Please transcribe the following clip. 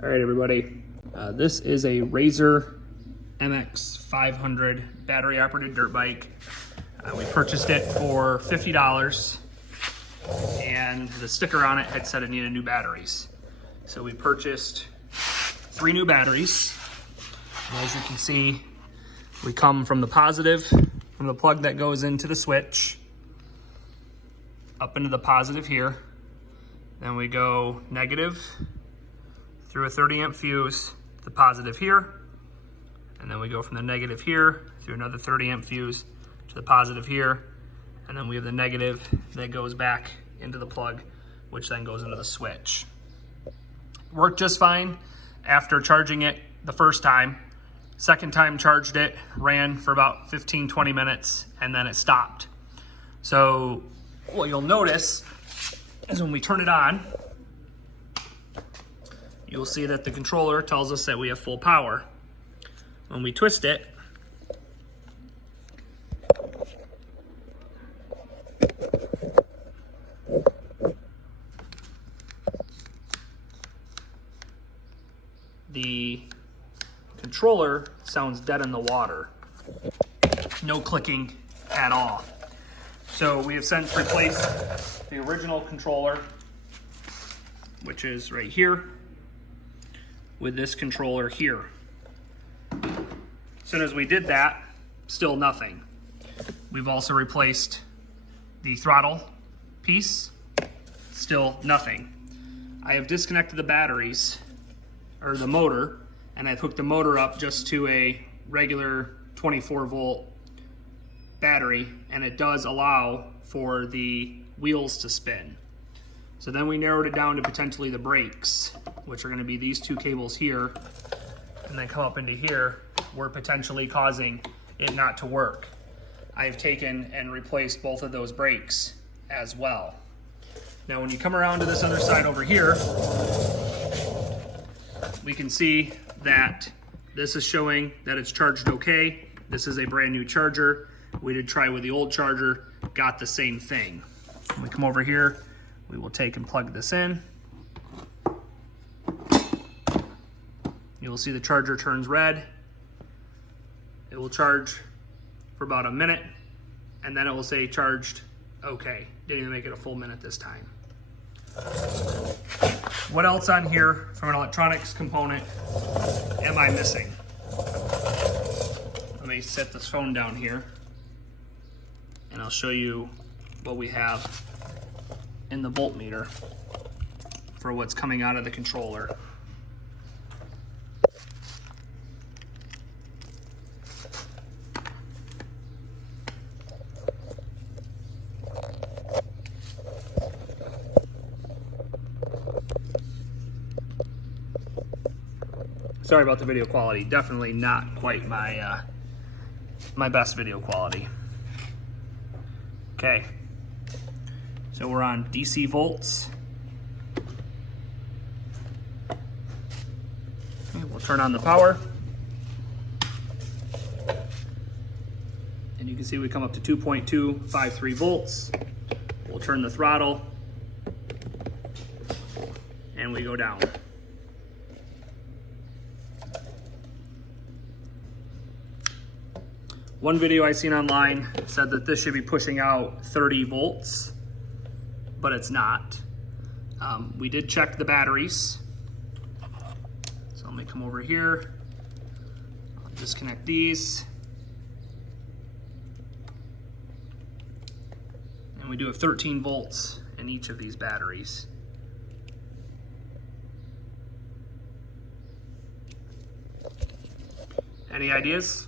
All right, everybody. This is a Razor MX500 battery operated dirt bike. We purchased it for $50 and the sticker on it had said it needed new batteries. So we purchased 3 new batteries. And as you can see, we come from the positive, from the plug that goes into the switch, up into the positive here. Then we go negative through a 30 amp fuse to the positive here. And then we go from the negative here through another 30 amp fuse to the positive here. And then we have the negative that goes back into the plug, which then goes into the switch. Worked just fine after charging it the first time. Second time charged it, ran for about 15-20 minutes, and then it stopped. So what you'll notice is when we turn it on, you'll see that the controller tells us that we have full power. When we twist it, the controller sounds dead in the water. No clicking at all. So we have since replaced the original controller, which is right here, with this controller here. As soon as we did that, still nothing. We've also replaced the throttle piece, still nothing. I have disconnected the batteries, or the motor, and I've hooked the motor up just to a regular 24 volt battery, and it does allow for the wheels to spin. So then we narrowed it down to potentially the brakes, which are going to be these 2 cables here, and then come up into here. We're potentially causing it not to work. I have taken and replaced both of those brakes as well. Now when you come around to this other side over here, we can see that this is showing that it's charged okay. This is a brand new charger. We did try with the old charger, got the same thing. When we come over here, we will take and plug this in. You will see the charger turns red. It will charge for about a minute, and then it will say charged okay. Didn't even make it a full minute this time. What else on here from an electronics component am I missing? Let me set this phone down here and I'll show you what we have in the voltmeter for what's coming out of the controller. Sorry about the video quality. Definitely not quite my my best video quality. Okay, so we're on DC volts. Okay, we'll turn on the power. And you can see we come up to 2.253 volts. We'll turn the throttle and we go down. One video I seen online said that this should be pushing out 30 volts, but it's not. We did check the batteries. So let me come over here. I'll disconnect these. And we do have 13 volts in each of these batteries. Any ideas?